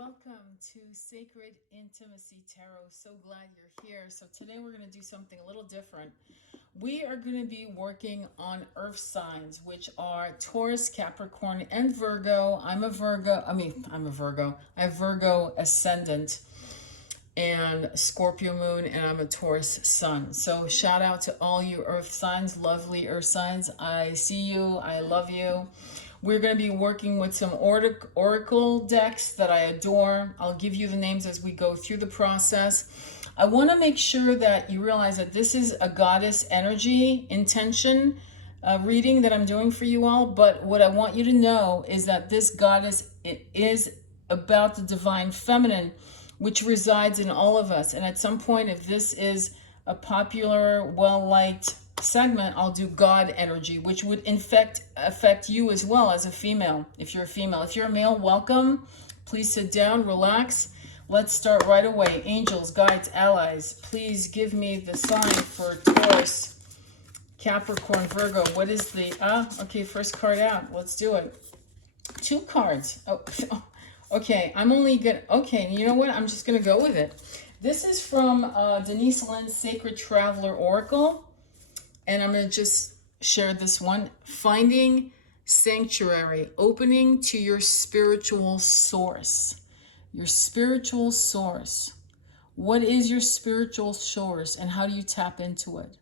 Welcome to Sacred Intimacy Tarot. So glad you're here. So today we're going to do something a little different. We are going to be working on earth signs, which are Taurus, Capricorn, and Virgo. I'm a Virgo. I have Virgo ascendant and Scorpio moon, and I'm a Taurus sun. So shout out to all you earth signs, lovely earth signs. I see you. I love you. We're going to be working with some oracle decks that I adore. I'll give you the names as we go through the process. I want to make sure that you realize that this is a goddess energy intention reading that I'm doing for you all. But what I want you to know is that this goddess, it is about the divine feminine, which resides in all of us. And at some point, if this is a popular, well-liked segment, I'll do God energy, which would affect you as well as a female, if you're a female. If you're a male, welcome. Please sit down, relax. Let's start right away. Angels, guides, allies, please give me the sign for Taurus, Capricorn, Virgo. What is the, okay, first card out. Let's do it. 2 cards. Oh, okay, I'm only gonna, okay, you know what? I'm just gonna go with it. This is from Denise Lynn's Sacred Traveler Oracle. And I'm going to just share this one. Finding sanctuary, opening to your spiritual source. Your spiritual source. What is your spiritual source and how do you tap into it?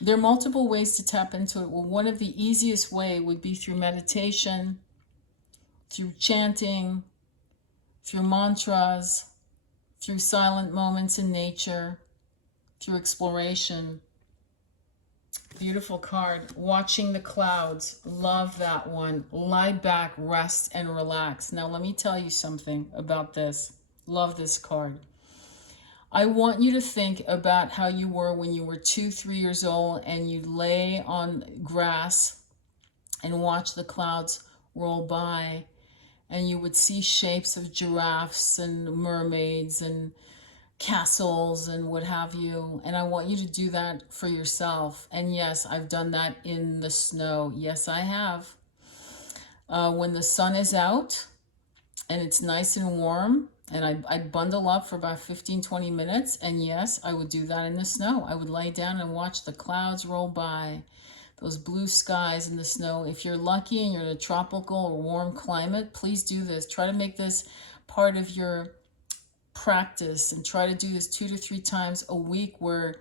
There are multiple ways to tap into it. Well, one of the easiest way would be through meditation, through chanting, through mantras, through silent moments in nature, through exploration. Beautiful card. Watching the clouds. Love that one. Lie back, rest, and relax. Now, let me tell you something about this. Love this card. I want you to think about how you were when you were 2-3 years old and you lay on grass and watch the clouds roll by, and you would see shapes of giraffes and mermaids and castles and what have you. And I want you to do that for yourself. And yes, I've done that in the snow. Yes, I have. When the sun is out and it's nice and warm, and I'd bundle up for about 15-20 minutes, and yes, I would do that in the snow. I would lay down and watch the clouds roll by, those blue skies in the snow. If you're lucky and you're in a tropical or warm climate, please do this. Try to make this part of your practice and try to do this 2 to 3 times a week, where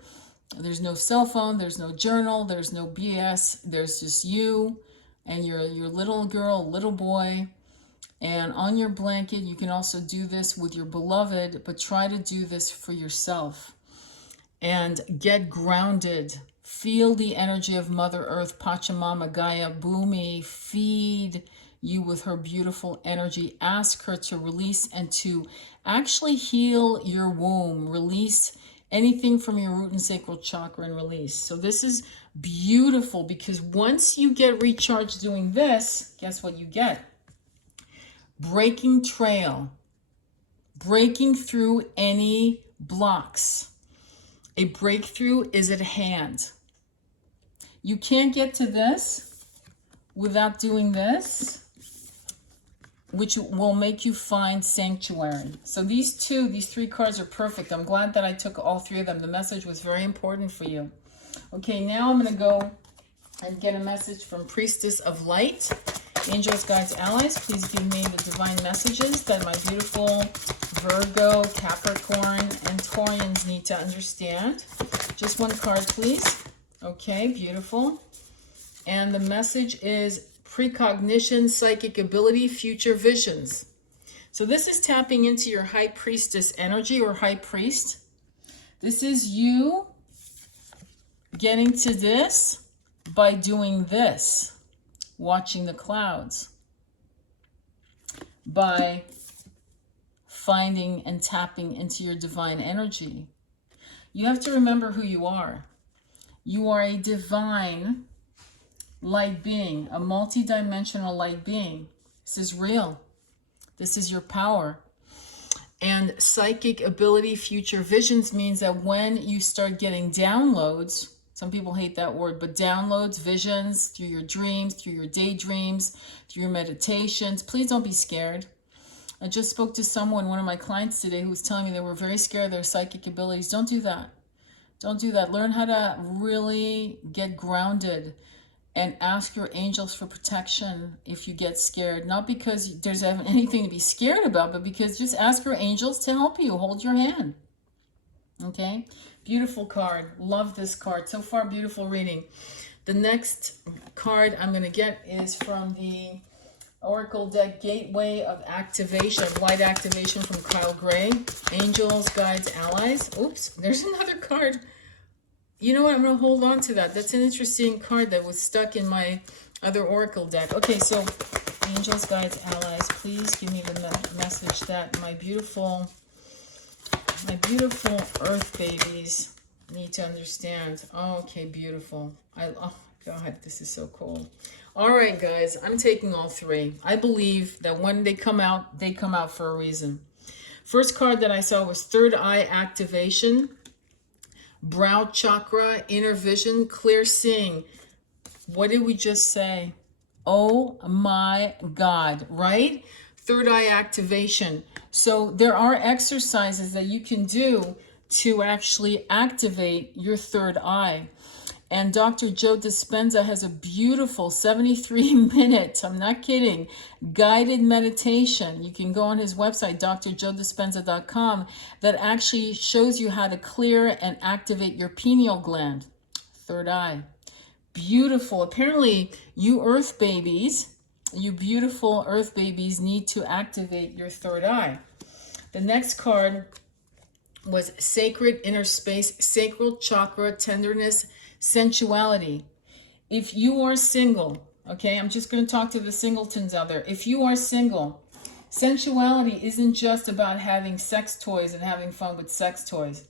there's no cell phone, there's no journal, there's no BS, there's just you and your little girl, little boy, and on your blanket. You can also do this with your beloved, but try to do this for yourself and get grounded. Feel the energy of Mother Earth, Pachamama, Gaia, Bhumi. Feed you with her beautiful energy. Ask her to release and to actually heal your womb. Release anything from your root and sacral chakra and release. So this is beautiful, because once you get recharged doing this, guess what you get? Breaking trail. Breaking through any blocks. A breakthrough is at hand. You can't get to this without doing this, which will make you find sanctuary. So these 3 cards are perfect. I'm glad that I took all 3 of them. The message was very important for you. Okay, now I'm going to go and get a message from Priestess of Light. Angels, guides, allies, please give me the divine messages that my beautiful Virgo, Capricorn, and Taurians need to understand. Just 1 card, please. Okay, beautiful. And the message is precognition, psychic ability, future visions. So this is tapping into your high priestess energy or high priest. This is you getting to this by doing this, watching the clouds, by finding and tapping into your divine energy. You have to remember who you are. You are a divine light being, a multi-dimensional light being. This is real. This is your power. And psychic ability, future visions means that when you start getting downloads, some people hate that word, but downloads, visions through your dreams, through your daydreams, through your meditations, please don't be scared. I just spoke to someone, one of my clients today, who was telling me they were very scared of their psychic abilities. Don't do that. Don't do that. Learn how to really get grounded and ask your angels for protection if you get scared. Not because there's anything to be scared about, but because just ask your angels to help you. Hold your hand. Okay? Beautiful card. Love this card. So far, beautiful reading. The next card I'm going to get is from the Oracle deck, Gateway of Activation, Light Activation from Kyle Gray. Angels, Guides, Allies. Oops, there's another card. You know what? I'm going to hold on to that. That's an interesting card that was stuck in my other Oracle deck. Okay, so Angels, Guides, Allies, please give me the message that my beautiful Earth babies need to understand. Oh, okay, beautiful. Oh God, this is so cool. All right, guys, I'm taking all three. I believe that when they come out for a reason. First card that I saw was Third Eye Activation, Brow Chakra, Inner Vision, Clear Seeing. What did we just say? Oh my God, right? Third Eye Activation. So there are exercises that you can do to actually activate your third eye. And Dr. Joe Dispenza has a beautiful 73-minute, I'm not kidding, guided meditation. You can go on his website, drjoedispenza.com, that actually shows you how to clear and activate your pineal gland, third eye. Beautiful. Apparently, you Earth babies, you beautiful Earth babies need to activate your third eye. The next card was Sacred Inner Space, Sacral Chakra, Tenderness, Sensuality. If you are single, okay, I'm just going to talk to the singletons out there. If you are single, sensuality isn't just about having sex toys and having fun with sex toys.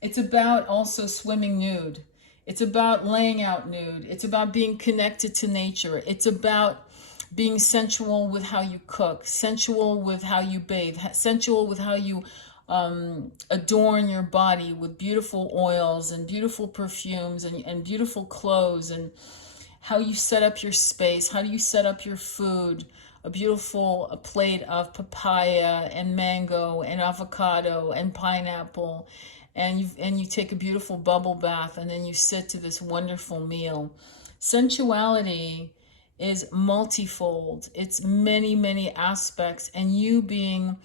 It's about also swimming nude. It's about laying out nude. It's about being connected to nature. It's about being sensual with how you cook, sensual with how you bathe, sensual with how you adorn your body with beautiful oils and beautiful perfumes and beautiful clothes, and how you set up your space, how do you set up your food, a plate of papaya and mango and avocado and pineapple, and you take a beautiful bubble bath, and then you sit to this wonderful meal. Sensuality is multifold. It's many, many aspects, and you being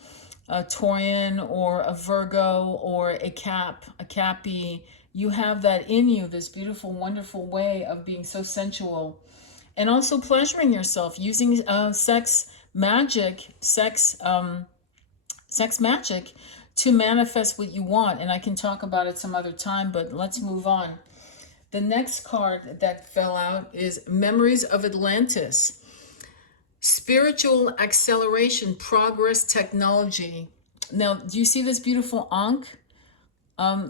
a Taurian or a Virgo or a Cappy, you have that in you, this beautiful, wonderful way of being so sensual, and also pleasuring yourself using sex magic to manifest what you want. And I can talk about it some other time, but let's move on. The next card that fell out is Memories of Atlantis. Spiritual acceleration, progress, technology. Now, do you see this beautiful Ankh?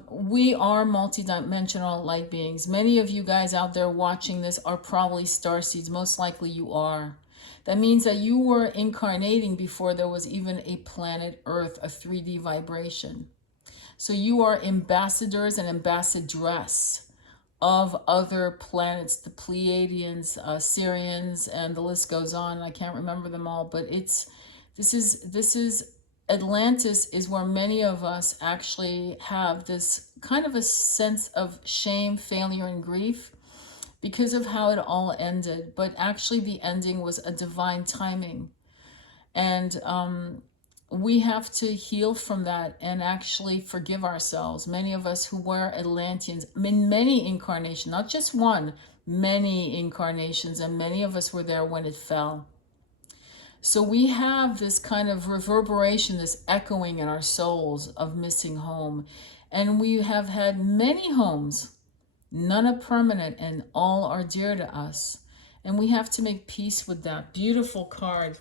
We are multidimensional light beings. Many of you guys out there watching this are probably starseeds. Most likely you are. That means that you were incarnating before there was even a planet Earth, a 3D vibration. So you are ambassadors and ambassadress of other planets, the Pleiadians, Syrians, and the list goes on. I can't remember them all, but this is Atlantis is where many of us actually have this kind of a sense of shame, failure, and grief because of how it all ended. But actually the ending was a divine timing. And we have to heal from that and actually forgive ourselves. Many of us who were Atlanteans in many incarnations, not just one, many incarnations, and many of us were there when it fell. So we have this kind of reverberation, this echoing in our souls of missing home. And we have had many homes, none are permanent, and all are dear to us. And we have to make peace with that. Beautiful card.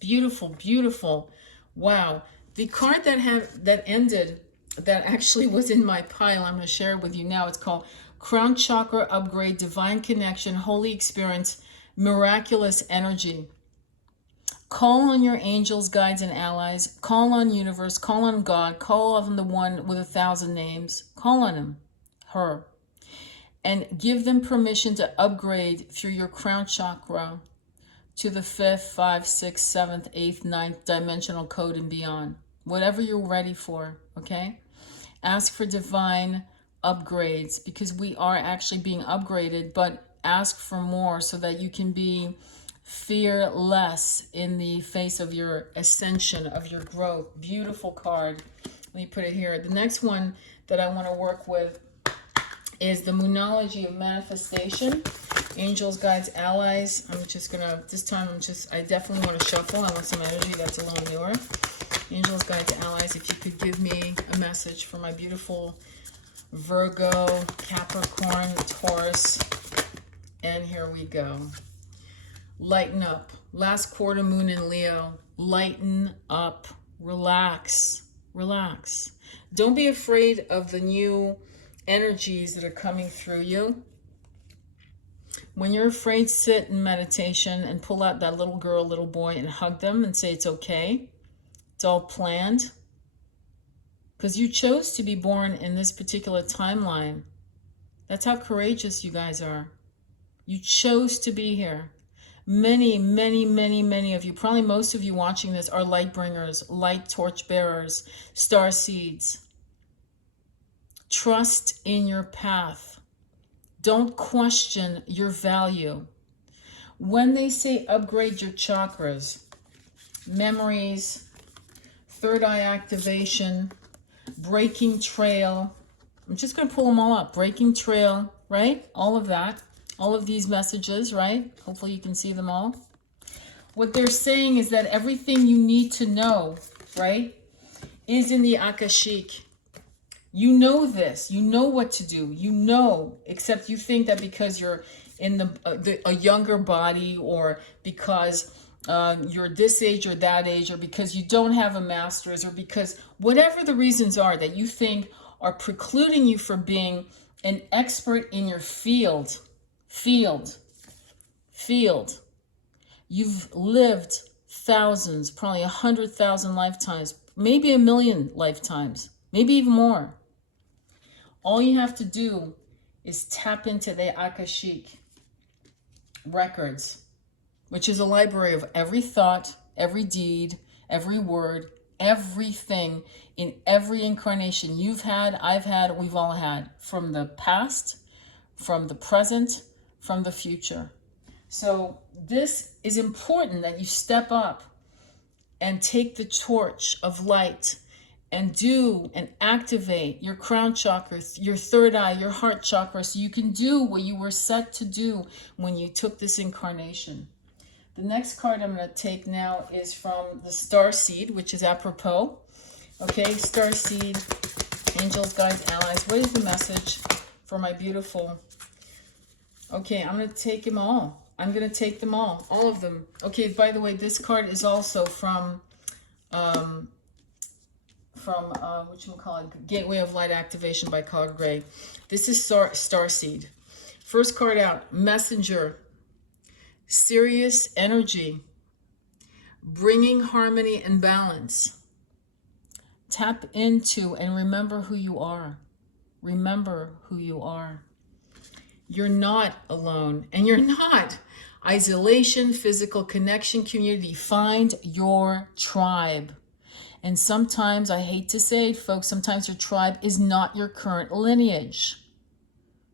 Beautiful, beautiful. Wow. The card that ended, that actually was in my pile, I'm going to share it with you now. It's called Crown Chakra Upgrade, Divine Connection, Holy Experience, Miraculous Energy. Call on your angels, guides, and allies. Call on universe. Call on God. Call on the one with 1,000 names. Call on him, her. And give them permission to upgrade through your crown chakra to the 5th, 5th, 6th, 7th, 8th, 9th dimensional code and beyond. Whatever you're ready for, okay? Ask for divine upgrades, because we are actually being upgraded, but ask for more so that you can be fearless in the face of your ascension, of your growth. Beautiful card. Let me put it here. The next one that I want to work with is the Moonology of Manifestation. Angels, guides, allies. I'm just going to, this time I definitely want to shuffle. I want some energy. That's a little newer. Angels, guides, allies, if you could give me a message for my beautiful Virgo, Capricorn, Taurus, and here we go. Lighten up. Last quarter moon in Leo. Lighten up. Relax. Relax. Don't be afraid of the new energies that are coming through you. When you're afraid, sit in meditation and pull out that little girl, little boy, and hug them and say it's okay. It's all planned. Because you chose to be born in this particular timeline. That's how courageous you guys are. You chose to be here. Many, many, many, many of you, probably most of you watching this, are light bringers, light torch bearers, star seeds. Trust in your path. Don't question your value. When they say upgrade your chakras, memories, third eye activation, breaking trail, I'm just going to pull them all up. Breaking trail, right? All of that. All of these messages, right? Hopefully you can see them all. What they're saying is that everything you need to know, right, is in the Akashic. You know this. You know what to do. You know, except you think that because you're in a younger body, or because you're this age or that age, or because you don't have a master's, or because whatever the reasons are that you think are precluding you from being an expert in your field. You've lived thousands, probably 100,000 lifetimes, maybe 1,000,000 lifetimes, maybe even more. All you have to do is tap into the Akashic records, which is a library of every thought, every deed, every word, everything in every incarnation you've had, I've had, we've all had, from the past, from the present, from the future. So this is important, that you step up and take the torch of light and do and activate your crown chakra, your third eye, your heart chakra, so you can do what you were set to do when you took this incarnation. The next card I'm going to take now is from the Star Seed, which is apropos. Okay, Star Seed, angels, guides, allies. What is the message for my beautiful? Okay, I'm going to take them all. I'm going to take them all of them. Okay, by the way, this card is also from Gateway of Light Activation by Claude Gray. This is Star Seed. First card out, Messenger. Serious energy. Bringing harmony and balance. Tap into and remember who you are. Remember who you are. You're not alone, and you're not. Isolation, physical connection, community. Find your tribe. And sometimes, I hate to say it, folks, sometimes your tribe is not your current lineage.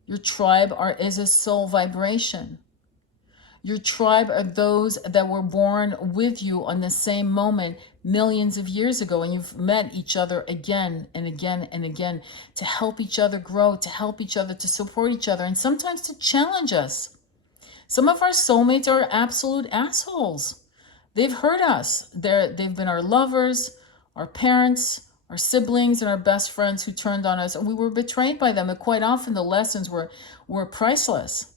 Your tribe is a soul vibration. Your tribe are those that were born with you on the same moment millions of years ago, and you've met each other again and again and again to help each other grow, to help each other, to support each other, and sometimes to challenge us. Some of our soulmates are absolute assholes. They've hurt us. They've been our lovers, our parents, our siblings, and our best friends who turned on us, and we were betrayed by them, and quite often the lessons were priceless.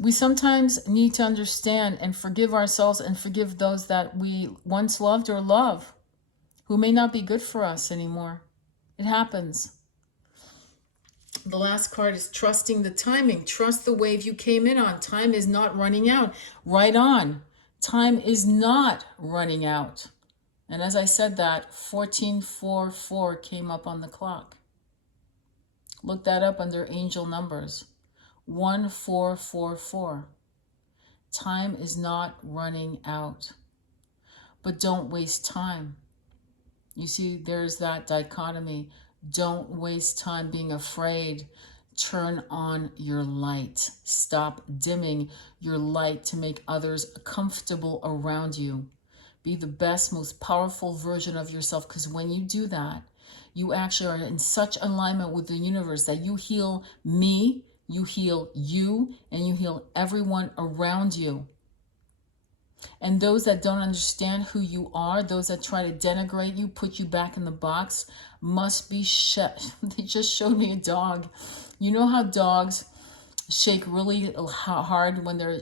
We sometimes need to understand and forgive ourselves and forgive those that we once loved or love, who may not be good for us anymore. It happens. The last card is trusting the timing. Trust the wave you came in on. Time is not running out. Right on. Time is not running out. And as I said that, 1444 came up on the clock. Look that up under angel numbers. 1444. Time is not running out. But don't waste time. You see, there's that dichotomy. Don't waste time being afraid. Turn on your light. Stop dimming your light to make others comfortable around you. Be the best, most powerful version of yourself, because when you do that, you actually are in such alignment with the universe that you heal me, you heal you, and you heal everyone around you. And those that don't understand who you are, those that try to denigrate you, put you back in the box, must be shut. They just showed me a dog. You know how dogs shake really hard when they're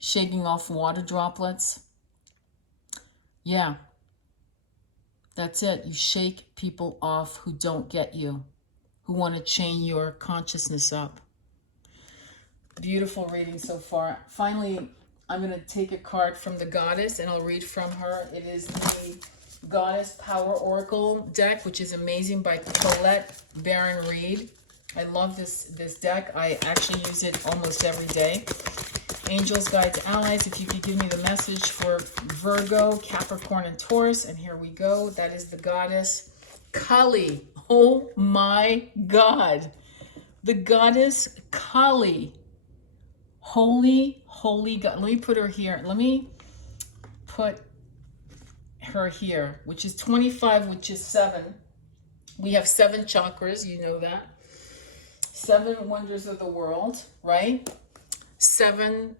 shaking off water droplets? Yeah, that's it. You shake people off who don't get you, who want to chain your consciousness up. Beautiful reading so far. Finally, I'm going to take a card from the Goddess and I'll read from her. It is the Goddess Power Oracle deck, which is amazing, by Colette Baron Reed. I love this deck. I actually use it almost every day. Angels, guides, allies, if you could give me the message for Virgo, Capricorn, and Taurus. And here we go. That is the Goddess Kali. Oh my God. The Goddess Kali. Holy, holy God. Let me put her here. Let me put her here, which is 25, which is 7. We have 7 chakras, you know that. 7 wonders of the world, right? 7,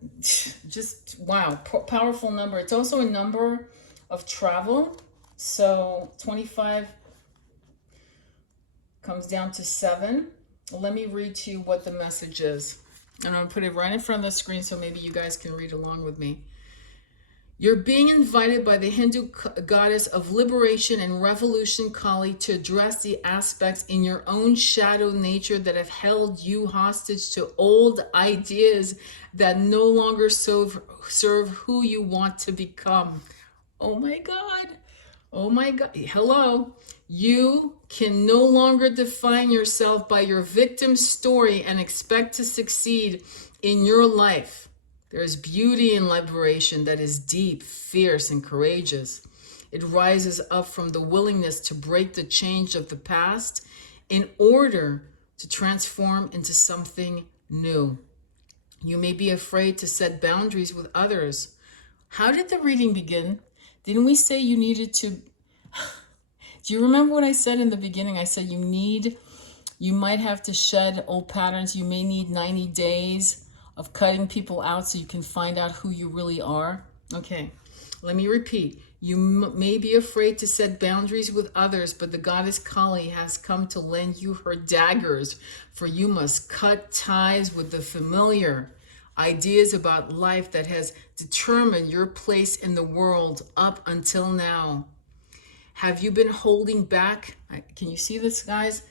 just wow, powerful number. It's also a number of travel. So 25 comes down to 7. Let me read to you what the message is. And I'm going to put it right in front of the screen so maybe you guys can read along with me. You're being invited by the Hindu goddess of liberation and revolution, Kali, to address the aspects in your own shadow nature that have held you hostage to old ideas that no longer serve who you want to become. Oh my God. Oh my God. Hello. You can no longer define yourself by your victim story and expect to succeed in your life. There is beauty in liberation that is deep, fierce, and courageous. It rises up from the willingness to break the change of the past in order to transform into something new. You may be afraid to set boundaries with others. How did the reading begin? Didn't we say you needed to... Do you remember what I said in the beginning? I said you might have to shed old patterns. You may need 90 days of cutting people out so you can find out who you really are. Okay, let me repeat. You may be afraid to set boundaries with others, but the goddess Kali has come to lend you her daggers, for you must cut ties with the familiar ideas about life that has determined your place in the world up until now. Have you been holding back? Can you see this, guys?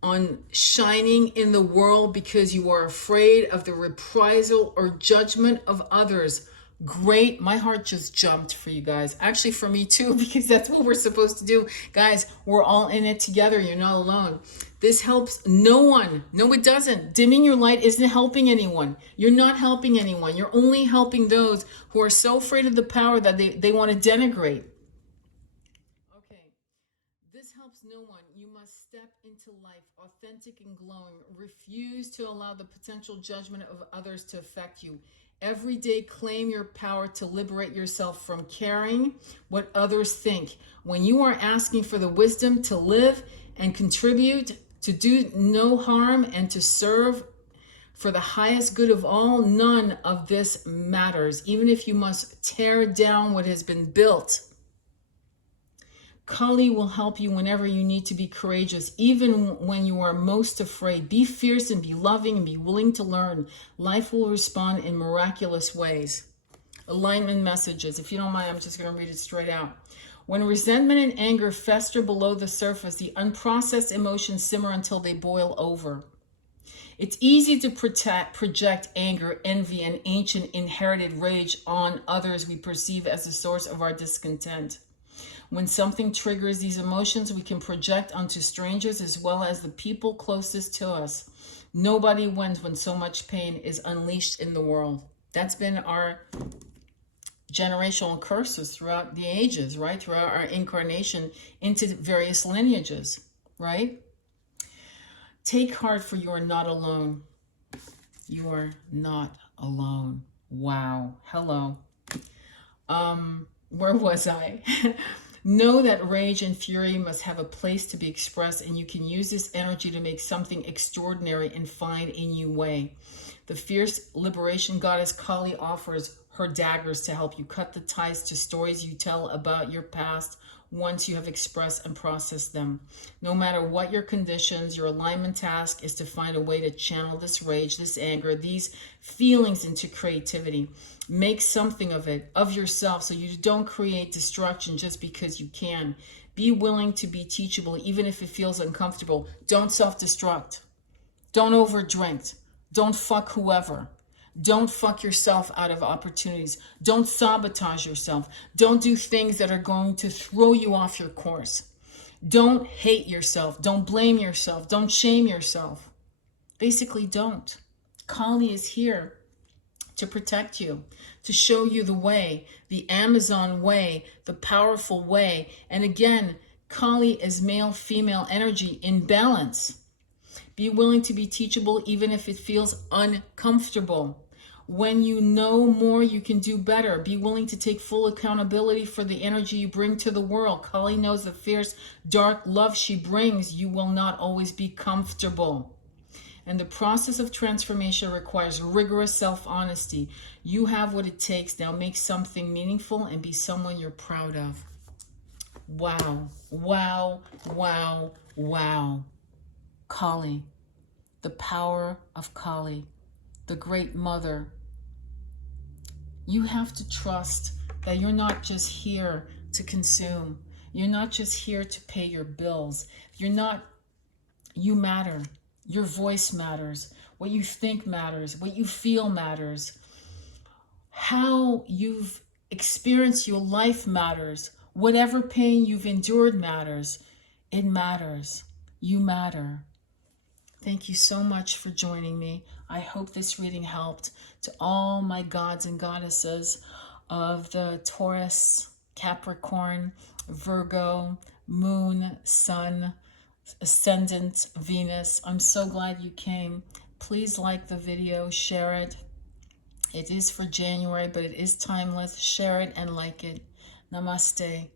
On shining in the world because you are afraid of the reprisal or judgment of others. Great. My heart just jumped for you guys. Actually, for me too, because that's what we're supposed to do. Guys, we're all in it together. You're not alone. This helps no one. No, it doesn't. Dimming your light isn't helping anyone. You're not helping anyone. You're only helping those who are so afraid of the power that they want to denigrate. No one. You must step into life authentic and glowing. Refuse to allow the potential judgment of others to affect you. Every day, claim your power to liberate yourself from caring what others think. When you are asking for the wisdom to live and contribute, to do no harm, and to serve for the highest good of all, none of this matters, even if you must tear down what has been built. Kali will help you whenever you need to be courageous, even when you are most afraid. Be fierce and be loving and be willing to learn. Life will respond in miraculous ways. Alignment messages. If you don't mind, I'm just going to read it straight out. When resentment and anger fester below the surface, the unprocessed emotions simmer until they boil over. It's easy to project anger, envy, and ancient inherited rage on others we perceive as the source of our discontent. When something triggers these emotions, we can project onto strangers as well as the people closest to us. Nobody wins when so much pain is unleashed in the world. That's been our generational curses throughout the ages, right? Throughout our incarnation into various lineages, right? Take heart, for you are not alone. You are not alone. Wow. Hello. Where was I? Know that rage and fury must have a place to be expressed, and you can use this energy to make something extraordinary and find a new way. The fierce liberation goddess Kali offers her daggers to help you cut the ties to stories you tell about your past once you have expressed and processed them. No matter what your conditions, your alignment task is to find a way to channel this rage, this anger, these feelings into creativity. Make something of it, of yourself, so you don't create destruction just because you can. Be willing to be teachable, even if it feels uncomfortable. Don't self-destruct. Don't overdrink. Don't fuck whoever. Don't fuck yourself out of opportunities. Don't sabotage yourself. Don't do things that are going to throw you off your course. Don't hate yourself. Don't blame yourself. Don't shame yourself. Basically, don't. Kali is here to protect you, to show you the way, the Amazon way, the powerful way. And again, Kali is male-female energy in balance. Be willing to be teachable even if it feels uncomfortable. When you know more, you can do better. Be willing to take full accountability for the energy you bring to the world. Kali knows the fierce, dark love she brings. You will not always be comfortable. And the process of transformation requires rigorous self-honesty. You have what it takes. Now make something meaningful and be someone you're proud of. Wow, wow, wow, wow. Kali, the power of Kali, the great mother. You have to trust that you're not just here to consume. You're not just here to pay your bills. You matter. Your voice matters. What you think matters. What you feel matters. How you've experienced your life matters. Whatever pain you've endured matters. It matters. You matter. Thank you so much for joining me. I hope this reading helped. To all my gods and goddesses of the Taurus, Capricorn, Virgo, Moon, Sun, Ascendant, Venus, I'm so glad you came. Please like the video, share it. It is for January, but it is timeless. Share it and like it. Namaste.